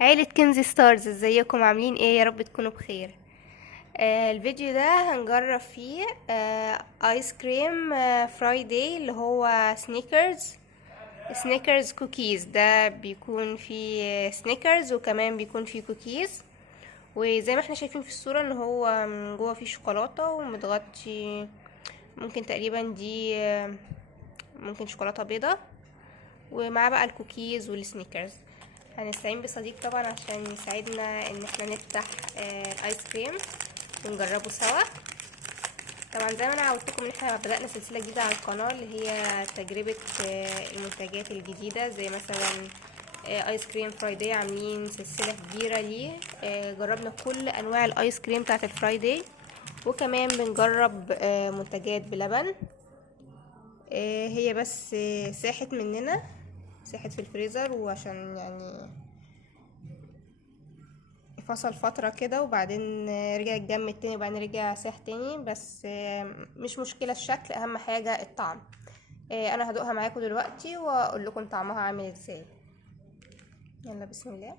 عيلة كنزي ستارز، ازيكم؟ عاملين ايه؟ يا رب تكونوا بخير. الفيديو ده هنجرب فيه ايس كريم فرايداي اللي هو سنيكرز كوكيز. ده بيكون فيه سنيكرز وكمان بيكون فيه كوكيز، وزي ما احنا شايفين في الصورة ان هو من جوه فيه شوكولاتة ومتغطي. ممكن تقريبا دي ممكن شوكولاتة بيضة، ومعاه بقى الكوكيز والسنيكرز. هنستعين بصديق طبعا عشان يساعدنا ان احنا نفتح الايس كريم ونجربه سوا. طبعا زي ما انا عودتكم ان احنا بدأنا سلسلة جديدة على القناة اللي هي تجربة المنتجات الجديدة، زي مثلا ايس كريم فرايداي. عاملين سلسلة كبيرة ليه، جربنا كل انواع الايس كريم بتاعت الفرايداي، وكمان بنجرب منتجات بلبن. هي بس ساحت مننا، ساحت في الفريزر، وعشان يعني فصل فترة كده وبعدين رجع اتجمد تاني وبعدين رجع ساح تاني. بس مش مشكلة الشكل، اهم حاجة الطعم. انا هدوقها معاكم دلوقتي واقول لكم طعمها عامل ازاي. يلا بسم الله.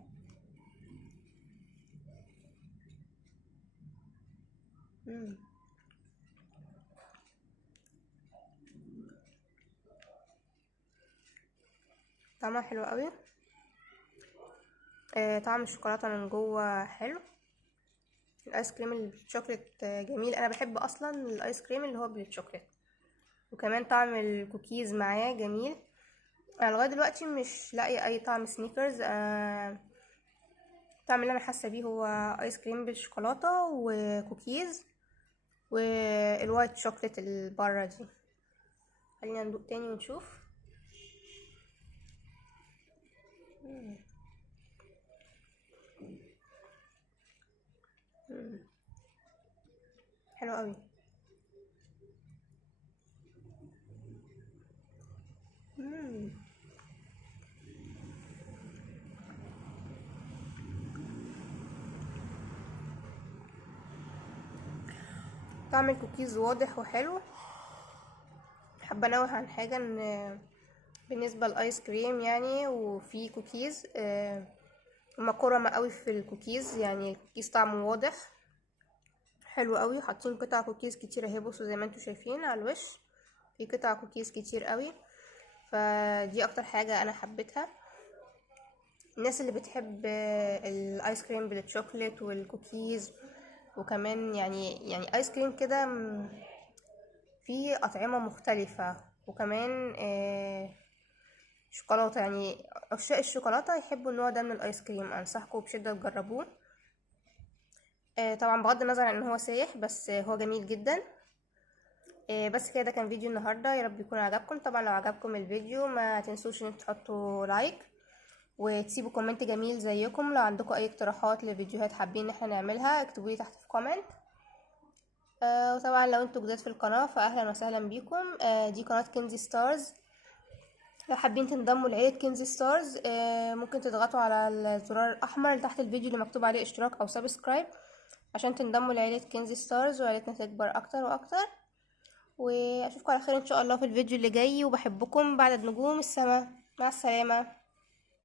مم. طعمها حلو قوي. طعم الشوكولاتة من جوه حلو. الايس كريم اللي بالشوكليت جميل، انا بحب اصلا الايس كريم اللي هو بالشوكليت. وكمان طعم الكوكيز معاه جميل. انا لغايه دلوقتي مش لاقيه اي طعم سنيكرز. الطعم اللي انا حاسه بيه هو ايس كريم بالشوكولاته وكوكيز والوايت شوكليت اللي بره دي. خلينا ندوق تاني ونشوف. حلو قوي. مم. طعم الكوكيز واضح وحلو. حابه انوه عن حاجه، ان بالنسبه للايس كريم يعني وفي كوكيز هما كرما قوي في الكوكيز، يعني الكيس طعمه واضح حلو قوي. حاطين قطع كوكيز كتير اهي، بصوا زي ما انتوا شايفين على الوش في قطع كوكيز كتير قوي. فدي اكتر حاجه انا حبيتها. الناس اللي بتحب الايس كريم بالشوكليت والكوكيز، وكمان يعني ايس كريم كده فيه اطعمه مختلفه، وكمان شوكولاته. يعني عشاق الشوكولاته يحبوا النوع ده من الايس كريم، انصحكم بشده تجربوه. طبعا بغض النظر عن ان هو سايح، بس هو جميل جدا. بس كده، ده كان فيديو النهارده، يا رب يكون عجبكم. طبعا لو عجبكم الفيديو ما تنسوش ان انتوا تحطوا لايك وتسيبوا كومنت جميل زيكم. لو عندكم اي اقتراحات لفيديوهات حابين ان احنا نعملها اكتبوا لي تحت في كومنت. وطبعا لو انتوا جداد في القناه فاهلا وسهلا بيكم. دي قناه كنزي ستارز. لو حابين تنضموا لعيله كنزي ستارز ممكن تضغطوا على الزرار الاحمر اللي تحت الفيديو اللي مكتوب عليه اشتراك او سبسكرايب عشان تنضموا لعيله كنزي ستارز وعيلتنا تكبر اكتر واكتر. واشوفكم على خير ان شاء الله في الفيديو اللي جاي، وبحبكم بعدد نجوم السماء. مع السلامه.